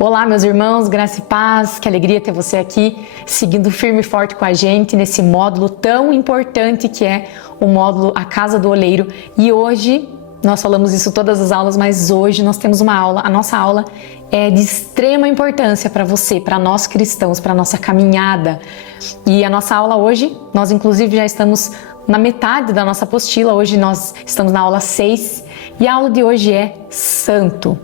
Olá, meus irmãos, graça e paz, que alegria ter você aqui, seguindo firme e forte com a gente nesse módulo tão importante que é o módulo A Casa do Oleiro. E hoje, nós falamos isso todas as aulas, mas hoje nós temos uma aula, a nossa aula é de extrema importância para você, para nós cristãos, para a nossa caminhada. E a nossa aula hoje, nós inclusive já estamos na metade da nossa apostila, hoje nós estamos na aula 6 e a aula de hoje é Santo.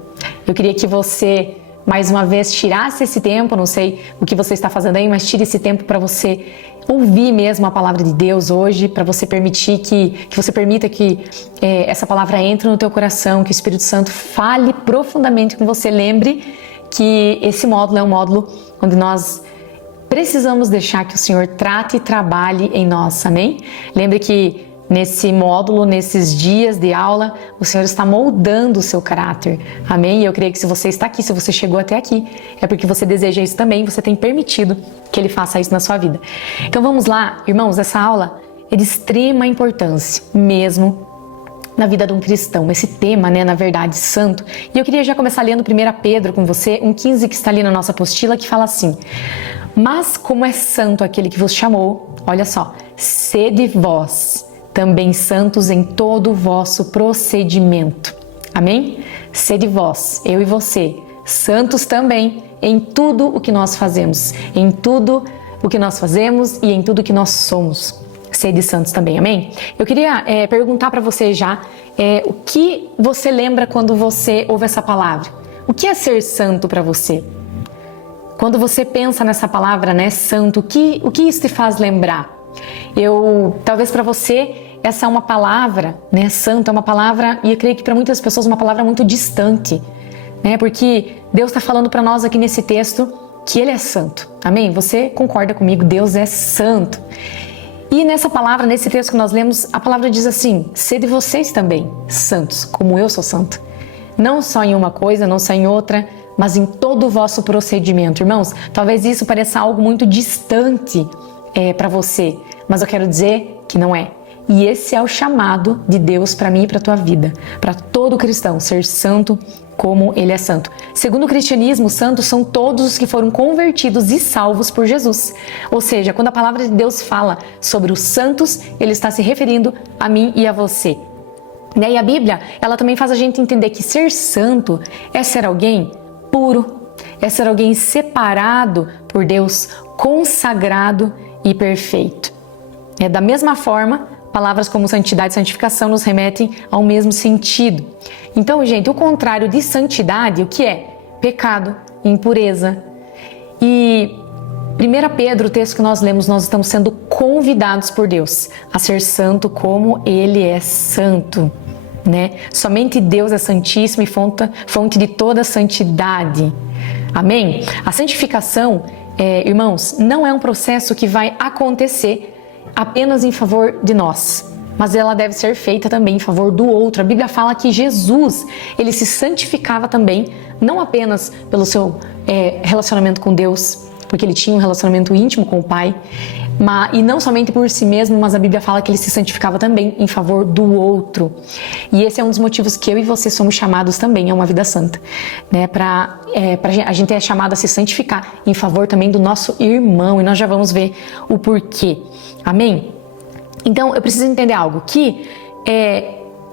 Eu queria que você mais uma vez tirasse esse tempo, não sei o que você está fazendo aí, mas tire esse tempo para você ouvir mesmo a palavra de Deus hoje, para você permitir que você permita que essa palavra entre no teu coração, que o Espírito Santo fale profundamente com você. Lembre que esse módulo é um módulo onde nós precisamos deixar que o Senhor trate e trabalhe em nós, amém? Lembre que nesse módulo, nesses dias de aula, o Senhor está moldando o seu caráter, amém? E eu creio que se você está aqui, se você chegou até aqui, é porque você deseja isso também, você tem permitido que Ele faça isso na sua vida. Então vamos lá, irmãos, essa aula é de extrema importância, mesmo na vida de um cristão, esse tema, na verdade, santo. E eu queria já começar lendo 1 Pedro com você, 1,15 que está ali na nossa apostila, que fala assim: mas como é santo aquele que vos chamou, olha só, sede vós também santos em todo o vosso procedimento. Amém? Sede vós, eu e você, santos também em tudo o que nós fazemos, em tudo o que nós fazemos e em tudo o que nós somos. Sede santos também, amém? Eu queria perguntar para você já, o que você lembra quando você ouve essa palavra? O que é ser santo para você? Quando você pensa nessa palavra, santo, o que isso te faz lembrar? Talvez para você, essa é uma palavra, santo é uma palavra, e eu creio que para muitas pessoas uma palavra muito distante, porque Deus está falando para nós aqui nesse texto que Ele é santo, amém? Você concorda comigo? Deus é santo. E nessa palavra, nesse texto que nós lemos, a palavra diz assim: sede vocês também santos, como eu sou santo. Não só em uma coisa, não só em outra, mas em todo o vosso procedimento. Irmãos, talvez isso pareça algo muito distante para você, mas eu quero dizer que não é. E esse é o chamado de Deus para mim e para a tua vida, para todo cristão, ser santo como Ele é santo. Segundo o cristianismo, santos são todos os que foram convertidos e salvos por Jesus. Ou seja, quando a palavra de Deus fala sobre os santos, Ele está se referindo a mim e a você. E a Bíblia, ela também faz a gente entender que ser santo é ser alguém puro, é ser alguém separado por Deus, consagrado e perfeito. Da mesma forma, palavras como santidade e santificação nos remetem ao mesmo sentido. Então, gente, o contrário de santidade, o que é? Pecado, impureza. E 1 Pedro, o texto que nós lemos, nós estamos sendo convidados por Deus a ser santo como Ele é santo. Somente Deus é santíssimo e fonte de toda santidade. Amém? A santificação, irmãos, não é um processo que vai acontecer apenas em favor de nós, mas ela deve ser feita também em favor do outro. A Bíblia fala que Jesus, Ele se santificava também, não apenas pelo seu relacionamento com Deus, porque Ele tinha um relacionamento íntimo com o Pai, e não somente por si mesmo, mas a Bíblia fala que Ele se santificava também em favor do outro. E esse é um dos motivos que eu e você somos chamados também a uma vida santa, a gente é chamado a se santificar em favor também do nosso irmão, e nós já vamos ver o porquê. Amém? Então, eu preciso entender algo, que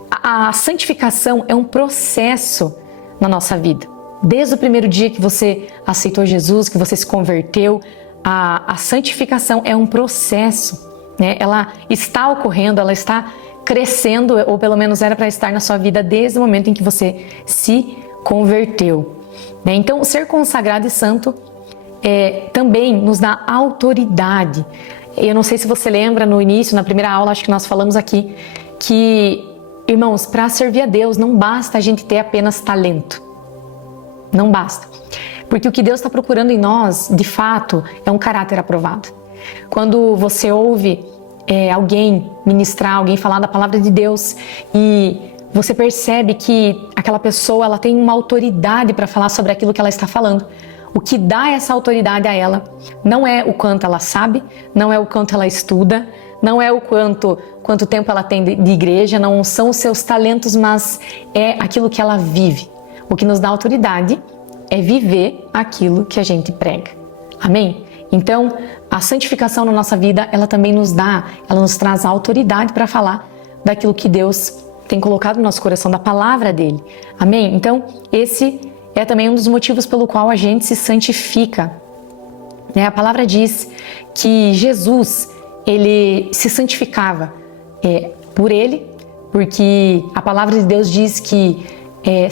a santificação é um processo na nossa vida. Desde o primeiro dia que você aceitou Jesus, que você se converteu, a santificação é um processo, Ela está ocorrendo, ela está crescendo, ou pelo menos era para estar na sua vida desde o momento em que você se converteu. Então, ser consagrado e santo também nos dá autoridade. Eu não sei se você lembra, no início, na primeira aula, acho que nós falamos aqui, que, irmãos, para servir a Deus não basta a gente ter apenas talento. Não basta. Porque o que Deus está procurando em nós, de fato, é um caráter aprovado. Quando você ouve alguém ministrar, alguém falar da palavra de Deus e você percebe que aquela pessoa ela tem uma autoridade para falar sobre aquilo que ela está falando. O que dá essa autoridade a ela não é o quanto ela sabe, não é o quanto ela estuda, não é o quanto tempo ela tem de igreja, não são os seus talentos, mas é aquilo que ela vive. O que nos dá autoridade é viver aquilo que a gente prega. Amém? Então, a santificação na nossa vida, ela também ela nos traz a autoridade para falar daquilo que Deus tem colocado no nosso coração, da palavra dele. Amém? Então, esse é também um dos motivos pelo qual a gente se santifica. A palavra diz que Jesus, ele se santificava por ele, porque a palavra de Deus diz que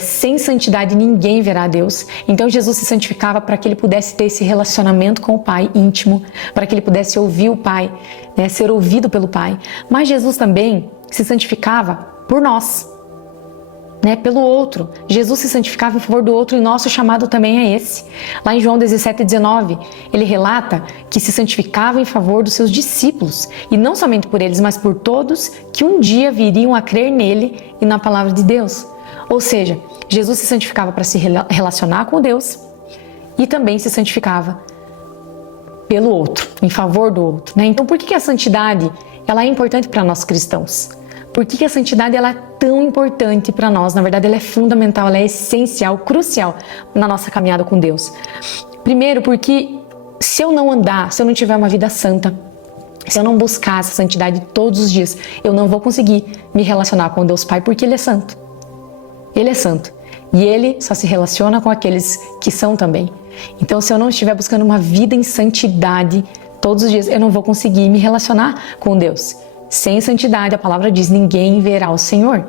sem santidade ninguém verá a Deus. Então Jesus se santificava para que ele pudesse ter esse relacionamento com o Pai íntimo, para que ele pudesse ouvir o Pai, ser ouvido pelo Pai. Mas Jesus também se santificava por nós, pelo outro. Jesus se santificava em favor do outro e nosso chamado também é esse. Lá em João 17:19, ele relata que se santificava em favor dos seus discípulos, e não somente por eles, mas por todos que um dia viriam a crer nele e na palavra de Deus. Ou seja, Jesus se santificava para se relacionar com Deus e também se santificava pelo outro, em favor do outro. Então, por que a santidade ela é importante para nós cristãos? Por que a santidade ela é tão importante para nós? Na verdade, ela é fundamental, ela é essencial, crucial na nossa caminhada com Deus. Primeiro, porque se eu não andar, se eu não tiver uma vida santa, se eu não buscar essa santidade todos os dias, eu não vou conseguir me relacionar com Deus Pai, porque Ele é santo. Ele é santo. E Ele só se relaciona com aqueles que são também. Então, se eu não estiver buscando uma vida em santidade todos os dias, eu não vou conseguir me relacionar com Deus. Sem santidade, a palavra diz, ninguém verá o Senhor.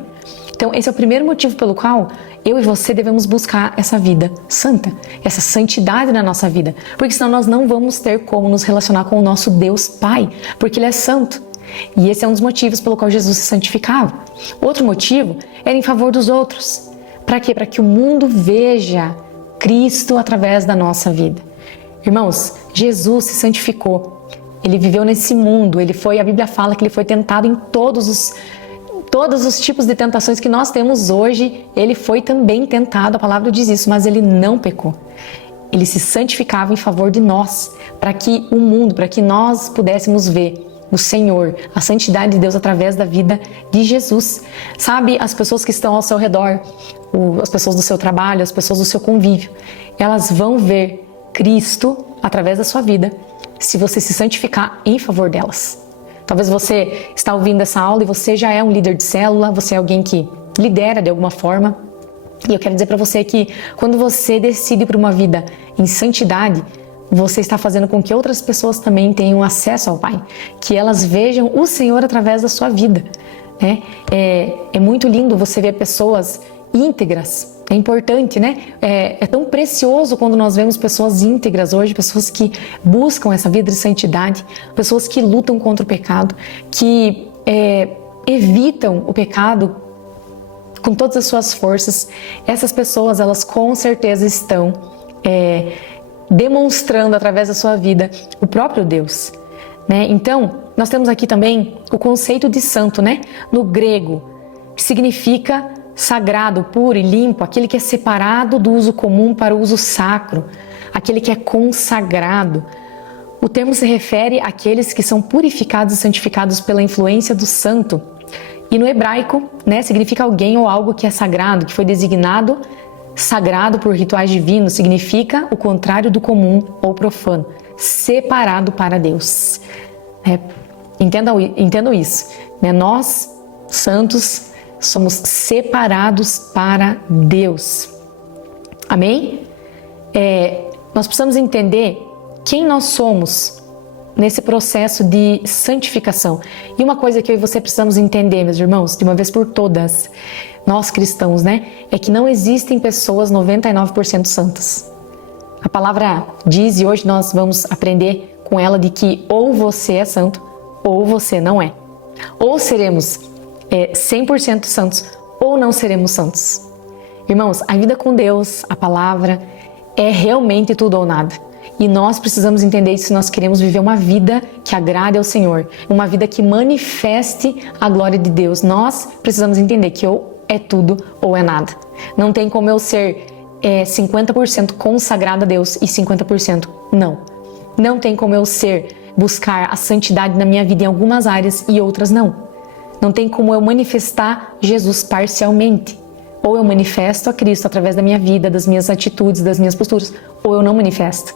Então, esse é o primeiro motivo pelo qual eu e você devemos buscar essa vida santa, essa santidade na nossa vida. Porque senão nós não vamos ter como nos relacionar com o nosso Deus Pai, porque Ele é santo. E esse é um dos motivos pelo qual Jesus se santificava. Outro motivo era em favor dos outros. Para quê? Para que o mundo veja Cristo através da nossa vida. Irmãos, Jesus se santificou. Ele viveu nesse mundo, a Bíblia fala que ele foi tentado em todos os tipos de tentações que nós temos hoje. Ele foi também tentado, a palavra diz isso, mas ele não pecou. Ele se santificava em favor de nós, para que o mundo, para que nós pudéssemos ver o Senhor, a santidade de Deus através da vida de Jesus. Sabe, as pessoas que estão ao seu redor, as pessoas do seu trabalho, as pessoas do seu convívio, elas vão ver Cristo através da sua vida, se você se santificar em favor delas. Talvez você está ouvindo essa aula e você já é um líder de célula, você é alguém que lidera de alguma forma. E eu quero dizer para você que quando você decide por uma vida em santidade, você está fazendo com que outras pessoas também tenham acesso ao Pai, que elas vejam o Senhor através da sua vida. É muito lindo você ver pessoas íntegras. É importante, É tão precioso quando nós vemos pessoas íntegras hoje, pessoas que buscam essa vida de santidade, pessoas que lutam contra o pecado, que evitam o pecado com todas as suas forças. Essas pessoas, elas com certeza estão demonstrando através da sua vida o próprio Deus. Então, nós temos aqui também o conceito de santo, No grego, significa sagrado, puro e limpo, aquele que é separado do uso comum para o uso sacro, aquele que é consagrado. O termo se refere àqueles que são purificados e santificados pela influência do santo. E no hebraico, significa alguém ou algo que é sagrado, que foi designado sagrado por rituais divinos, significa o contrário do comum ou profano, separado para Deus. Entendam isso. Nós, santos, somos separados para Deus. Amém? Nós precisamos entender quem nós somos nesse processo de santificação. E uma coisa que eu e você precisamos entender, meus irmãos, de uma vez por todas, nós cristãos, é que não existem pessoas 99% santas. A palavra diz, e hoje nós vamos aprender com ela, de que ou você é santo ou você não é. Ou seremos 100% santos ou não seremos santos. Irmãos, a vida com Deus, a palavra, é realmente tudo ou nada. E nós precisamos entender isso se nós queremos viver uma vida que agrade ao Senhor, uma vida que manifeste a glória de Deus. Nós precisamos entender que ou é tudo ou é nada. Não tem como eu ser 50% consagrado a Deus e 50% não. Não tem como eu buscar a santidade na minha vida em algumas áreas e outras não. Não tem como eu manifestar Jesus parcialmente. Ou eu manifesto a Cristo através da minha vida, das minhas atitudes, das minhas posturas, ou eu não manifesto.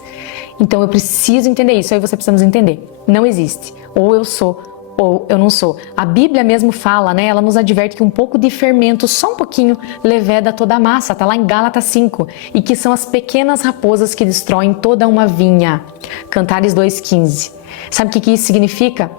Então eu preciso entender isso, aí você precisa entender. Não existe. Ou eu sou, ou eu não sou. A Bíblia mesmo fala, né? Ela nos adverte que um pouco de fermento, só um pouquinho, leveda toda a massa. Tá lá em Gálatas 5. E que são as pequenas raposas que destroem toda uma vinha. Cantares 2,15. Sabe o que isso significa,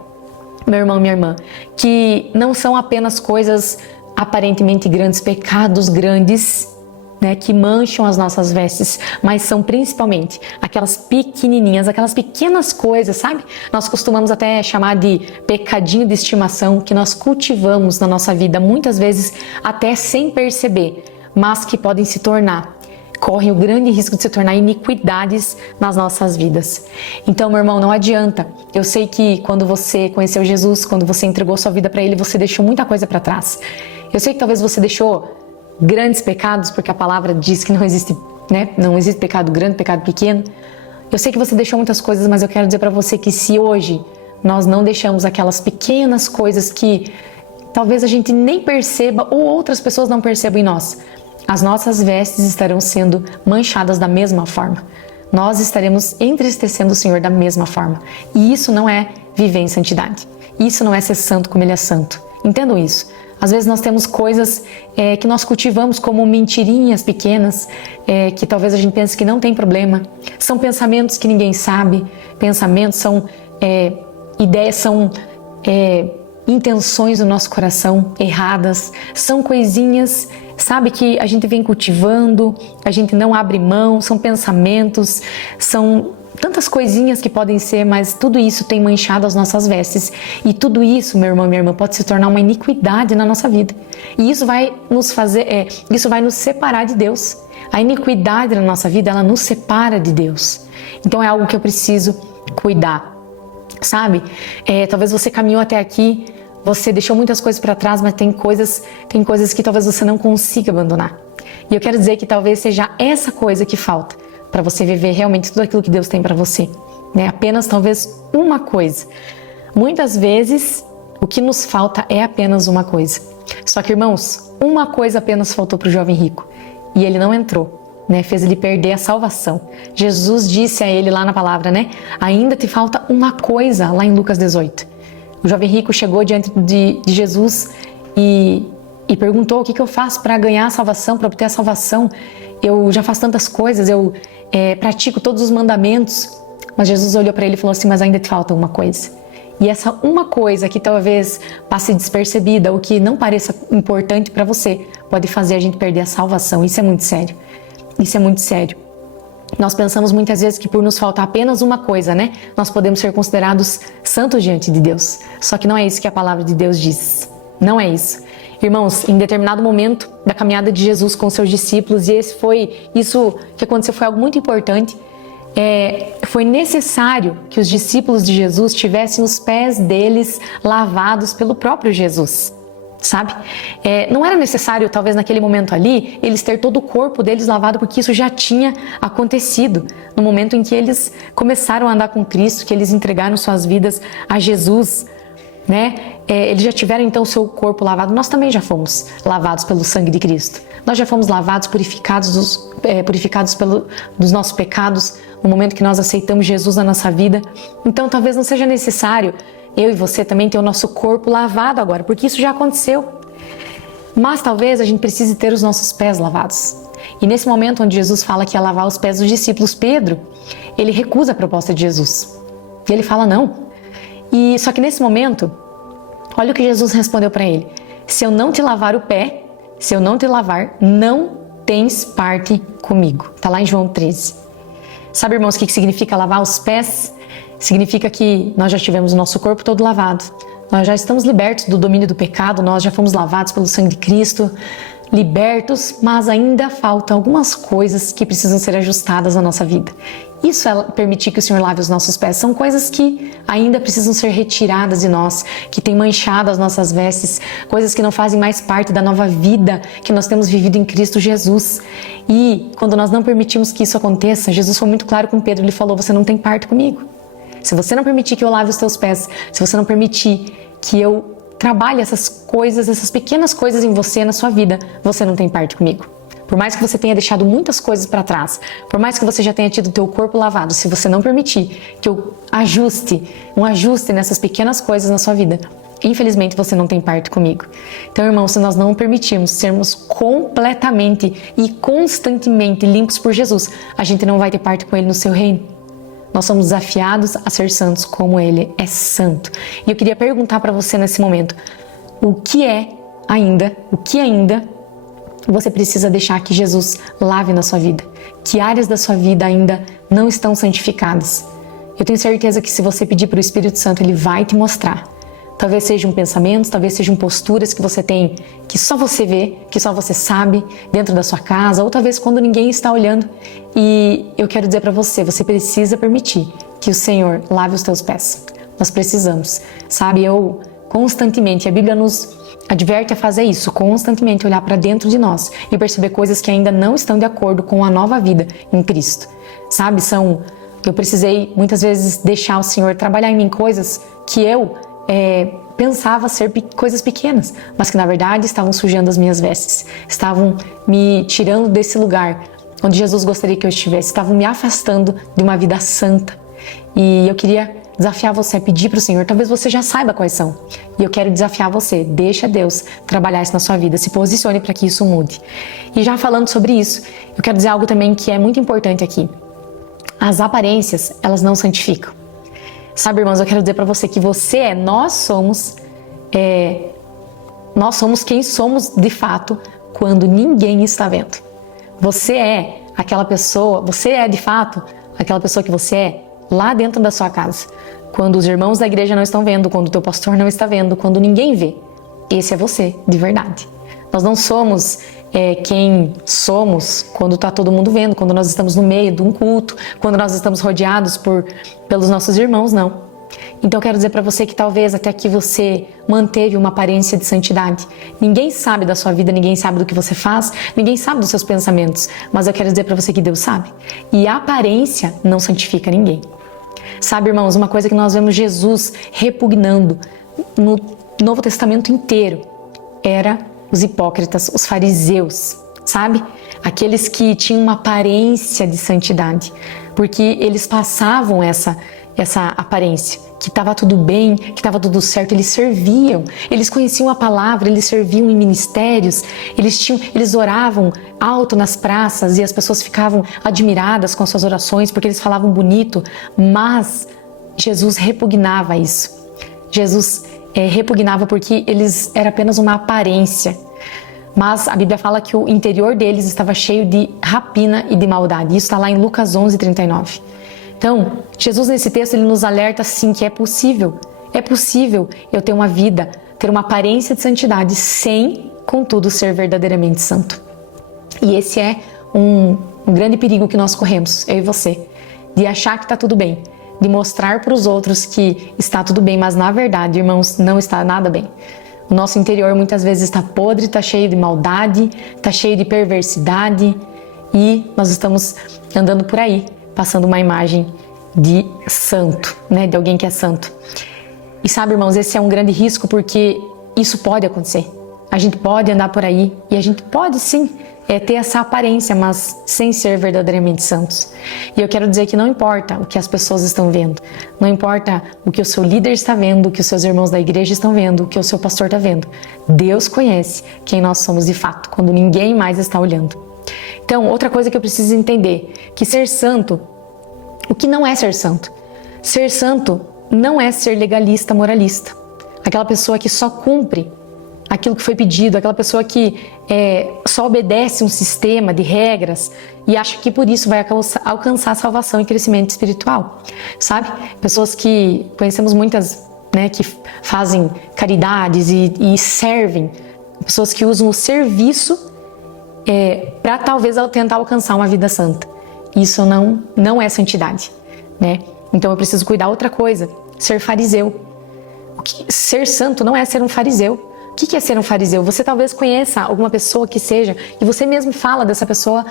meu irmão, minha irmã? Que não são apenas coisas aparentemente grandes, pecados grandes, né, que mancham as nossas vestes, mas são principalmente aquelas pequenininhas, aquelas pequenas coisas, sabe? Nós costumamos até chamar de pecadinho de estimação, que nós cultivamos na nossa vida, muitas vezes até sem perceber, mas que podem se tornar, correm o grande risco de se tornar iniquidades nas nossas vidas. Então, meu irmão, não adianta. Eu sei que quando você conheceu Jesus, quando você entregou sua vida para Ele, você deixou muita coisa para trás. Eu sei que talvez você deixou grandes pecados, porque a palavra diz que não existe, né? Não existe pecado grande, pecado pequeno. Eu sei que você deixou muitas coisas, mas eu quero dizer para você que se hoje nós não deixamos aquelas pequenas coisas que talvez a gente nem perceba ou outras pessoas não percebam em nós, as nossas vestes estarão sendo manchadas da mesma forma. Nós estaremos entristecendo o Senhor da mesma forma. E isso não é viver em santidade. Isso não é ser santo como Ele é santo. Entendam isso. Às vezes nós temos coisas que nós cultivamos como mentirinhas pequenas, que talvez a gente pense que não tem problema. São pensamentos que ninguém sabe, pensamentos são ideias, são intenções do nosso coração erradas, são coisinhas, sabe, que a gente vem cultivando, a gente não abre mão, são pensamentos, são tantas coisinhas que podem ser, mas tudo isso tem manchado as nossas vestes. E tudo isso, meu irmão, minha irmã, pode se tornar uma iniquidade na nossa vida. E isso vai nos fazer, isso vai nos separar de Deus. A iniquidade na nossa vida, ela nos separa de Deus. Então é algo que eu preciso cuidar, sabe? Talvez você caminhou até aqui, você deixou muitas coisas para trás, mas tem coisas que talvez você não consiga abandonar. E eu quero dizer que talvez seja essa coisa que falta para você viver realmente tudo aquilo que Deus tem para você, né? Apenas talvez uma coisa. Muitas vezes o que nos falta é apenas uma coisa. Só que, irmãos, uma coisa apenas faltou para o jovem rico e ele não entrou, né? Fez ele perder a salvação. Jesus disse a ele lá na palavra, né? Ainda te falta uma coisa, lá em Lucas 18. O jovem rico chegou diante de Jesus e perguntou: o que eu faço para ganhar a salvação, para obter a salvação? Eu já faço tantas coisas, eu pratico todos os mandamentos. Mas Jesus olhou para ele e falou assim: mas ainda te falta uma coisa. E essa uma coisa que talvez passe despercebida ou que não pareça importante para você, pode fazer a gente perder a salvação. Isso é muito sério. Isso é muito sério. Nós pensamos muitas vezes que por nos faltar apenas uma coisa, né, nós podemos ser considerados santos diante de Deus. Só que não é isso que a palavra de Deus diz. Não é isso. Irmãos, em determinado momento da caminhada de Jesus com seus discípulos, e isso que aconteceu foi algo muito importante, foi necessário que os discípulos de Jesus tivessem os pés deles lavados pelo próprio Jesus, sabe? Não era necessário, talvez naquele momento ali, eles ter todo o corpo deles lavado, porque isso já tinha acontecido no momento em que eles começaram a andar com Cristo, que eles entregaram suas vidas a Jesus, né? Eles já tiveram então o seu corpo lavado. Nós também já fomos lavados pelo sangue de Cristo. Nós já fomos lavados, purificados dos nossos pecados no momento que nós aceitamos Jesus na nossa vida. Então talvez não seja necessário eu e você também ter o nosso corpo lavado agora, porque isso já aconteceu. Mas talvez a gente precise ter os nossos pés lavados. E nesse momento onde Jesus fala que ia lavar os pés dos discípulos, Pedro, ele recusa a proposta de Jesus. E ele fala não. E só que nesse momento, olha o que Jesus respondeu para ele: se eu não te lavar o pé, se eu não te lavar, não tens parte comigo. Está lá em João 13. Sabe, irmãos, o que significa lavar os pés? Significa que nós já tivemos o nosso corpo todo lavado. Nós já estamos libertos do domínio do pecado, nós já fomos lavados pelo sangue de Cristo, libertos, mas ainda faltam algumas coisas que precisam ser ajustadas na nossa vida. Isso é permitir que o Senhor lave os nossos pés. São coisas que ainda precisam ser retiradas de nós, que têm manchado as nossas vestes, coisas que não fazem mais parte da nova vida que nós temos vivido em Cristo Jesus. E quando nós não permitimos que isso aconteça, Jesus foi muito claro com Pedro, ele falou: você não tem parte comigo. Se você não permitir que eu lave os teus pés, se você não permitir que eu trabalhe essas coisas, essas pequenas coisas em você, na sua vida, você não tem parte comigo. Por mais que você tenha deixado muitas coisas para trás, por mais que você já tenha tido o teu corpo lavado, se você não permitir que eu um ajuste nessas pequenas coisas na sua vida, infelizmente você não tem parte comigo. Então, irmãos, se nós não permitirmos sermos completamente e constantemente limpos por Jesus, a gente não vai ter parte com Ele no seu reino. Nós somos desafiados a ser santos como Ele é santo. E eu queria perguntar para você nesse momento, o que ainda você precisa deixar que Jesus lave na sua vida? Que áreas da sua vida ainda não estão santificadas? Eu tenho certeza que se você pedir para o Espírito Santo, Ele vai te mostrar. Talvez sejam pensamentos, talvez sejam posturas que você tem, que só você vê, que só você sabe dentro da sua casa, ou talvez quando ninguém está olhando. E eu quero dizer para você, você precisa permitir que o Senhor lave os teus pés. Nós precisamos, sabe? Eu constantemente, a Bíblia nos adverte a fazer isso, constantemente olhar para dentro de nós e perceber coisas que ainda não estão de acordo com a nova vida em Cristo. Sabe? Eu precisei muitas vezes deixar o Senhor trabalhar em mim coisas que eu pensava ser coisas pequenas, mas que na verdade estavam sujando as minhas vestes, estavam me tirando desse lugar onde Jesus gostaria que eu estivesse, estavam me afastando de uma vida santa. E eu queria desafiar você a pedir para o Senhor, talvez você já saiba quais são, e eu quero desafiar você, deixa Deus trabalhar isso na sua vida, se posicione para que isso mude. E já falando sobre isso, eu quero dizer algo também que é muito importante aqui. As aparências, elas não santificam. Sabe, irmãos, eu quero dizer para você que nós somos quem somos de fato quando ninguém está vendo. Você é de fato aquela pessoa que você é lá dentro da sua casa. Quando os irmãos da igreja não estão vendo, quando o teu pastor não está vendo, quando ninguém vê. Esse é você, de verdade. Nós não somos quem somos quando está todo mundo vendo, quando nós estamos no meio de um culto, quando nós estamos rodeados pelos nossos irmãos, não. Então eu quero dizer para você que talvez até aqui você manteve uma aparência de santidade. Ninguém sabe da sua vida, ninguém sabe do que você faz, ninguém sabe dos seus pensamentos, mas eu quero dizer para você que Deus sabe. E a aparência não santifica ninguém. Sabe, irmãos, uma coisa que nós vemos Jesus repugnando no Novo Testamento inteiro era os hipócritas, os fariseus, sabe? Aqueles que tinham uma aparência de santidade, porque eles passavam essa aparência, que estava tudo bem, que estava tudo certo, eles serviam, eles conheciam a palavra, eles serviam em ministérios, eles oravam alto nas praças e as pessoas ficavam admiradas com as suas orações porque eles falavam bonito, mas Jesus repugnava isso. Jesus repugnava porque era apenas uma aparência. Mas a Bíblia fala que o interior deles estava cheio de rapina e de maldade. Isso está lá em Lucas 11:39. Então, Jesus nesse texto ele nos alerta sim que é possível eu ter uma vida, ter uma aparência de santidade sem, contudo, ser verdadeiramente santo. E esse é um grande perigo que nós corremos, eu e você, de achar que está tudo bem, de mostrar para os outros que está tudo bem, mas na verdade, irmãos, não está nada bem. O nosso interior muitas vezes está podre, está cheio de maldade, está cheio de perversidade e nós estamos andando por aí, passando uma imagem de santo, né? De alguém que é santo. E sabe, irmãos, esse é um grande risco porque isso pode acontecer. A gente pode andar por aí e a gente pode sim ter essa aparência, mas sem ser verdadeiramente santos. E eu quero dizer que não importa o que as pessoas estão vendo, não importa o que o seu líder está vendo, o que os seus irmãos da igreja estão vendo, o que o seu pastor está vendo. Deus conhece quem nós somos de fato, quando ninguém mais está olhando. Então, outra coisa que eu preciso entender, que ser santo, o que não é ser santo? Ser santo não é ser legalista, moralista. Aquela pessoa que só cumpre aquilo que foi pedido, aquela pessoa que só obedece um sistema de regras e acha que por isso vai alcançar salvação e crescimento espiritual, sabe? Pessoas que conhecemos muitas, né, que fazem caridades e servem, pessoas que usam o serviço para talvez tentar alcançar uma vida santa. Isso não é santidade, né? Então eu preciso cuidar outra coisa, ser fariseu. Ser santo não é ser um fariseu. O que é ser um fariseu? Você talvez conheça alguma pessoa que seja, e você mesmo fala dessa pessoa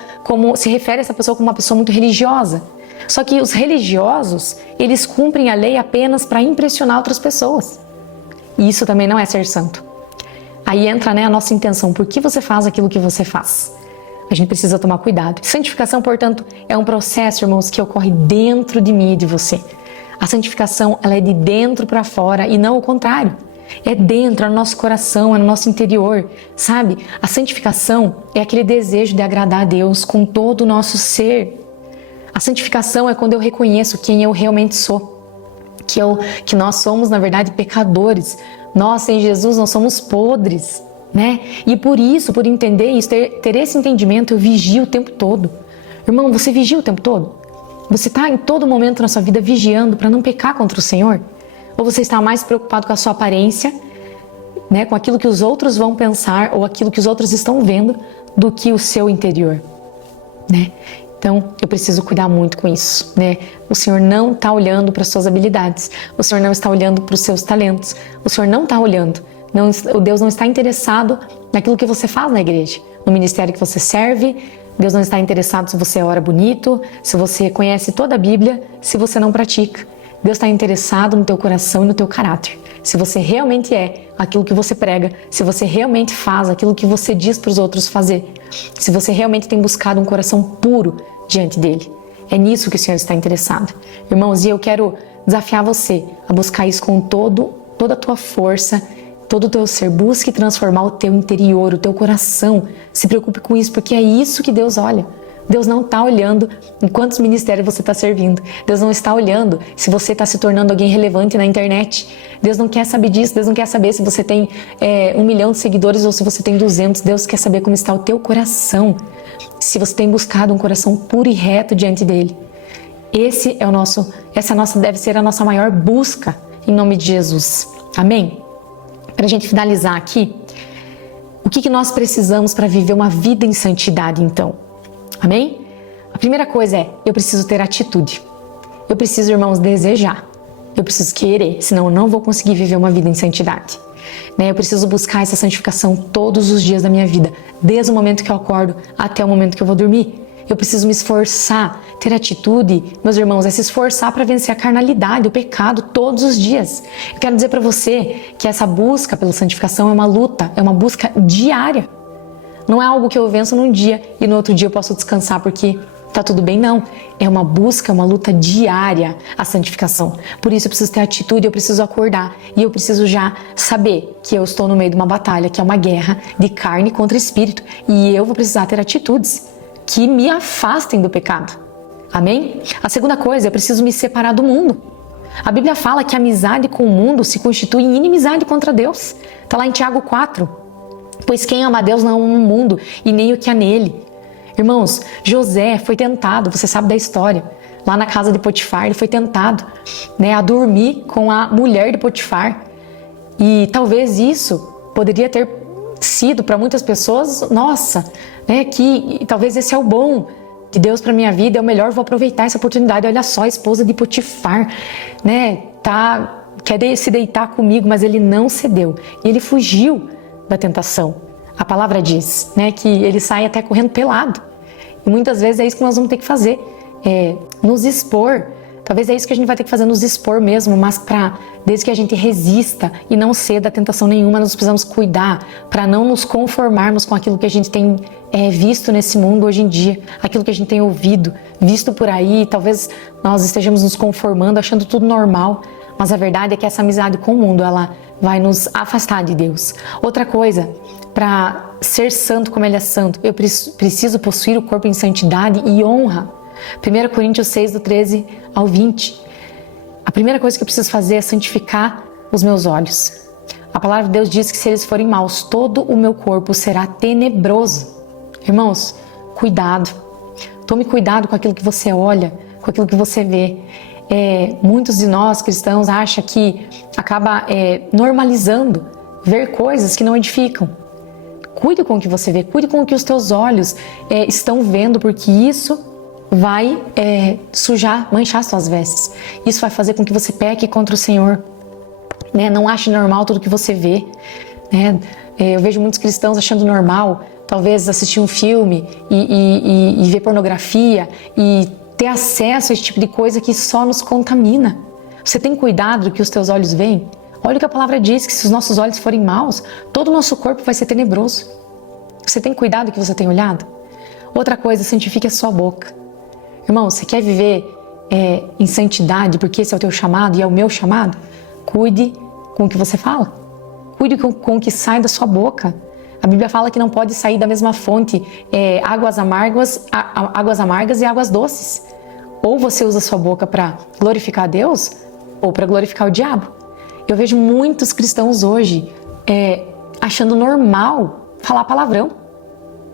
se refere a essa pessoa como uma pessoa muito religiosa. Só que os religiosos, eles cumprem a lei apenas para impressionar outras pessoas. E isso também não é ser santo. Aí entra, a nossa intenção. Por que você faz aquilo que você faz? A gente precisa tomar cuidado. Santificação, portanto, é um processo, irmãos, que ocorre dentro de mim e de você. A santificação, ela é de dentro para fora e não o contrário. É dentro, é no nosso coração, é no nosso interior, sabe? A santificação é aquele desejo de agradar a Deus com todo o nosso ser. A santificação é quando eu reconheço quem eu realmente sou. Que nós somos, na verdade, pecadores. Nós, sem Jesus, nós somos podres, né? E por isso, por entender isso, ter esse entendimento, eu vigio o tempo todo. Irmão, você vigia o tempo todo? Você está em todo momento na sua vida vigiando para não pecar contra o Senhor? Ou você está mais preocupado com a sua aparência, né? Com aquilo que os outros vão pensar ou aquilo que os outros estão vendo do que o seu interior, né? Então, eu preciso cuidar muito com isso, né? O Senhor não está olhando para as suas habilidades. O Senhor não está olhando para os seus talentos. O Senhor não está olhando. O Deus não está interessado naquilo que você faz na igreja, no ministério que você serve. Deus não está interessado se você ora bonito, se você conhece toda a Bíblia, se você não pratica. Deus está interessado no teu coração e no teu caráter. Se você realmente é aquilo que você prega, se você realmente faz aquilo que você diz para os outros fazer, se você realmente tem buscado um coração puro diante dele. É nisso que o Senhor está interessado. Irmãos, e eu quero desafiar você a buscar isso com toda a tua força, todo o teu ser. Busque transformar o teu interior, o teu coração. Se preocupe com isso, porque é isso que Deus olha. Deus não está olhando em quantos ministérios você está servindo. Deus não está olhando se você está se tornando alguém relevante na internet. Deus não quer saber disso. Deus não quer saber se você tem 1 milhão de seguidores ou se você tem 200. Deus quer saber como está o teu coração. Se você tem buscado um coração puro e reto diante dele. Essa deve ser a nossa maior busca em nome de Jesus. Amém? Para a gente finalizar aqui, o que nós precisamos para viver uma vida em santidade, então? Amém? A primeira coisa é, eu preciso ter atitude. Eu preciso, irmãos, desejar. Eu preciso querer, senão eu não vou conseguir viver uma vida em santidade. Eu preciso buscar essa santificação todos os dias da minha vida, desde o momento que eu acordo até o momento que eu vou dormir. Eu preciso me esforçar, ter atitude, meus irmãos, é se esforçar para vencer a carnalidade, o pecado, todos os dias. Eu quero dizer para você que essa busca pela santificação é uma luta, é uma busca diária. Não é algo que eu venço num dia e no outro dia eu posso descansar porque tá tudo bem, não. É uma busca, uma luta diária a santificação. Por isso eu preciso ter atitude, eu preciso acordar e eu preciso já saber que eu estou no meio de uma batalha, que é uma guerra de carne contra espírito e eu vou precisar ter atitudes que me afastem do pecado. Amém? A segunda coisa, eu preciso me separar do mundo. A Bíblia fala que a amizade com o mundo se constitui em inimizade contra Deus. Está lá em Tiago 4. Pois quem ama a Deus não ama o mundo e nem o que há nele. Irmãos, José foi tentado, você sabe da história. Lá na casa de Potifar, ele foi tentado, a dormir com a mulher de Potifar. E talvez isso poderia ter sido para muitas pessoas, nossa, que talvez esse é o bom de Deus para minha vida, é o melhor, vou aproveitar essa oportunidade. Olha só, a esposa de Potifar, quer se deitar comigo, mas ele não cedeu. E ele fugiu da tentação. A palavra diz, que ele sai até correndo pelado. E muitas vezes é isso que nós vamos ter que fazer, nos expor. Talvez é isso que a gente vai ter que fazer, nos expor mesmo, mas desde que a gente resista e não ceda a tentação nenhuma, nós precisamos cuidar para não nos conformarmos com aquilo que a gente tem visto nesse mundo hoje em dia, aquilo que a gente tem ouvido, visto por aí. Talvez nós estejamos nos conformando, achando tudo normal, mas a verdade é que essa amizade com o mundo, ela vai nos afastar de Deus. Outra coisa, para ser santo como Ele é santo, eu preciso possuir o corpo em santidade e honra. 1 Coríntios 6, do 13 ao 20. A primeira coisa que eu preciso fazer é santificar os meus olhos. A palavra de Deus diz que se eles forem maus, todo o meu corpo será tenebroso. Irmãos, cuidado. Tome cuidado com aquilo que você olha, com aquilo que você vê. Muitos de nós cristãos acham que acaba normalizando ver coisas que não edificam. Cuide com o que você vê, cuide com o que os teus olhos estão vendo, porque isso vai manchar as suas vestes. Isso vai fazer com que você peque contra o Senhor. Não ache normal tudo que você vê. Eu vejo muitos cristãos achando normal, talvez assistir um filme e ver pornografia e ter acesso a esse tipo de coisa que só nos contamina. Você tem cuidado do que os teus olhos veem? Olha o que a palavra diz, que se os nossos olhos forem maus, todo o nosso corpo vai ser tenebroso. Você tem cuidado do que você tem olhado? Outra coisa, santifique a sua boca. Irmão, você quer viver em santidade, porque esse é o teu chamado e é o meu chamado? Cuide com o que você fala. Cuide com o que sai da sua boca. A Bíblia fala que não pode sair da mesma fonte águas amargas e águas doces. Ou você usa a sua boca para glorificar a Deus, ou para glorificar o diabo. Eu vejo muitos cristãos hoje achando normal falar palavrão.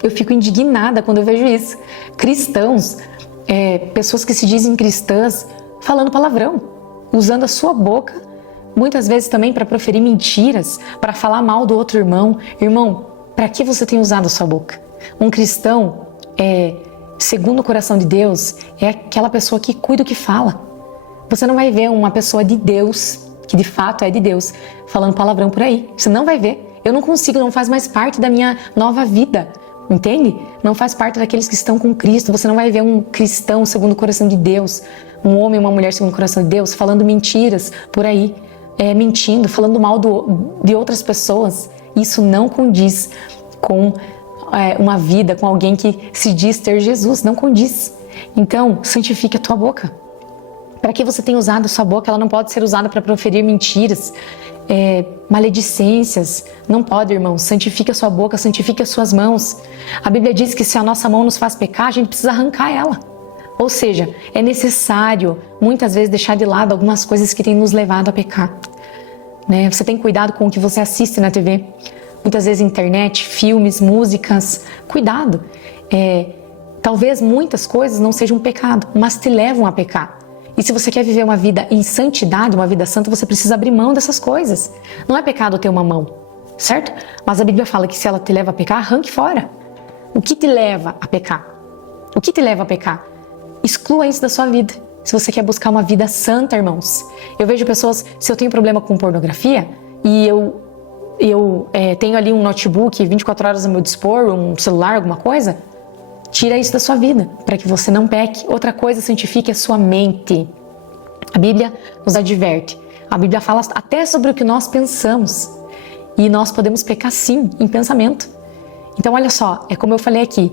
Eu fico indignada quando eu vejo isso. Cristãos, pessoas que se dizem cristãs, falando palavrão, usando a sua boca, muitas vezes também para proferir mentiras, para falar mal do outro irmão. Irmão, para que você tem usado a sua boca? Um cristão, segundo o coração de Deus, é aquela pessoa que cuida do que fala. Você não vai ver uma pessoa de Deus, que de fato é de Deus, falando palavrão por aí. Você não vai ver. Eu não consigo, não faz mais parte da minha nova vida. Entende? Não faz parte daqueles que estão com Cristo. Você não vai ver um cristão segundo o coração de Deus, um homem ou uma mulher segundo o coração de Deus, falando mentiras por aí, mentindo, falando mal de outras pessoas. Isso não condiz com uma vida, com alguém que se diz ter Jesus. Não condiz. Então, santifique a tua boca. Para que você tem usado a sua boca? Ela não pode ser usada para proferir mentiras, maledicências. Não pode, irmão. Santifique a sua boca, santifique as suas mãos. A Bíblia diz que se a nossa mão nos faz pecar, a gente precisa arrancar ela. Ou seja, é necessário muitas vezes deixar de lado algumas coisas que têm nos levado a pecar. Né? Você tem cuidado com o que você assiste na TV. Muitas vezes internet, filmes, músicas. Cuidado. Talvez muitas coisas não sejam um pecado, mas te levam a pecar. E se você quer viver uma vida em santidade, uma vida santa, você precisa abrir mão dessas coisas. Não é pecado ter uma mão, certo? Mas a Bíblia fala que se ela te leva a pecar, arranque fora. O que te leva a pecar? O que te leva a pecar? Exclua isso da sua vida. Se você quer buscar uma vida santa, irmãos. Eu vejo pessoas, se eu tenho problema com pornografia e eu tenho ali um notebook 24 horas a meu dispor, um celular, alguma coisa, tira isso da sua vida, para que você não peque. Outra coisa, santifique a sua mente. A Bíblia nos adverte. A Bíblia fala até sobre o que nós pensamos. E nós podemos pecar sim, em pensamento. Então olha só, é como eu falei aqui,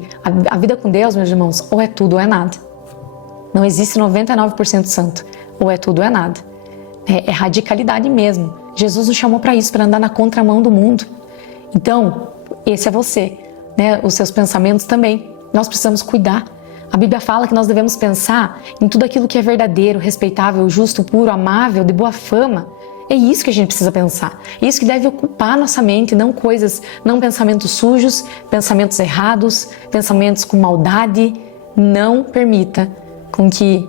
a vida com Deus, meus irmãos, ou é tudo ou é nada. Não existe 99% santo. Ou é tudo ou é nada. É radicalidade mesmo. Jesus nos chamou para isso, para andar na contramão do mundo. Então, esse é você, né? Os seus pensamentos também. Nós precisamos cuidar. A Bíblia fala que nós devemos pensar em tudo aquilo que é verdadeiro, respeitável, justo, puro, amável, de boa fama. É isso que a gente precisa pensar. É isso que deve ocupar nossa mente, não pensamentos sujos, pensamentos errados, pensamentos com maldade. Não permita com que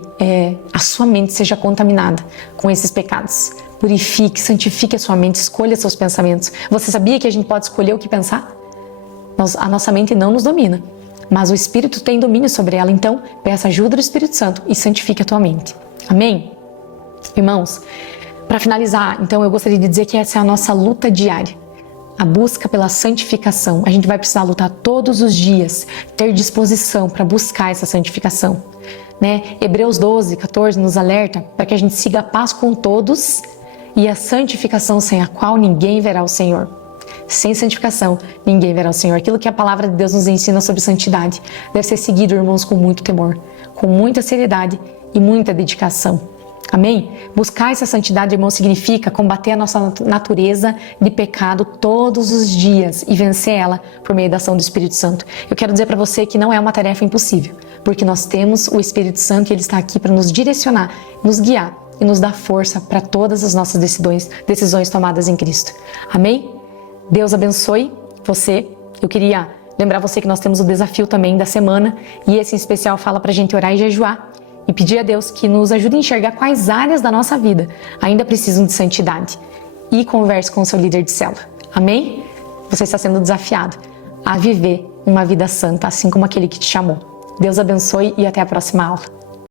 a sua mente seja contaminada com esses pecados. Purifique, santifique a sua mente, escolha seus pensamentos. Você sabia que a gente pode escolher o que pensar? A nossa mente não nos domina. Mas o Espírito tem domínio sobre ela, então peça ajuda do Espírito Santo e santifique a tua mente. Amém? Irmãos, para finalizar, então eu gostaria de dizer que essa é a nossa luta diária. A busca pela santificação. A gente vai precisar lutar todos os dias, ter disposição para buscar essa santificação. Né? Hebreus 12, 14 nos alerta para que a gente siga a paz com todos e a santificação sem a qual ninguém verá o Senhor. Sem santificação, ninguém verá o Senhor. Aquilo que a palavra de Deus nos ensina sobre santidade deve ser seguido, irmãos, com muito temor, com muita seriedade e muita dedicação. Amém? Buscar essa santidade, irmão, significa combater a nossa natureza de pecado todos os dias e vencer ela por meio da ação do Espírito Santo. Eu quero dizer para você que não é uma tarefa impossível, porque nós temos o Espírito Santo e Ele está aqui para nos direcionar, nos guiar e nos dar força para todas as nossas decisões tomadas em Cristo. Amém? Deus abençoe você. Eu queria lembrar você que nós temos o desafio também da semana e esse em especial fala pra gente orar e jejuar e pedir a Deus que nos ajude a enxergar quais áreas da nossa vida ainda precisam de santidade e converse com o seu líder de célula. Amém? Você está sendo desafiado a viver uma vida santa, assim como aquele que te chamou. Deus abençoe e até a próxima aula.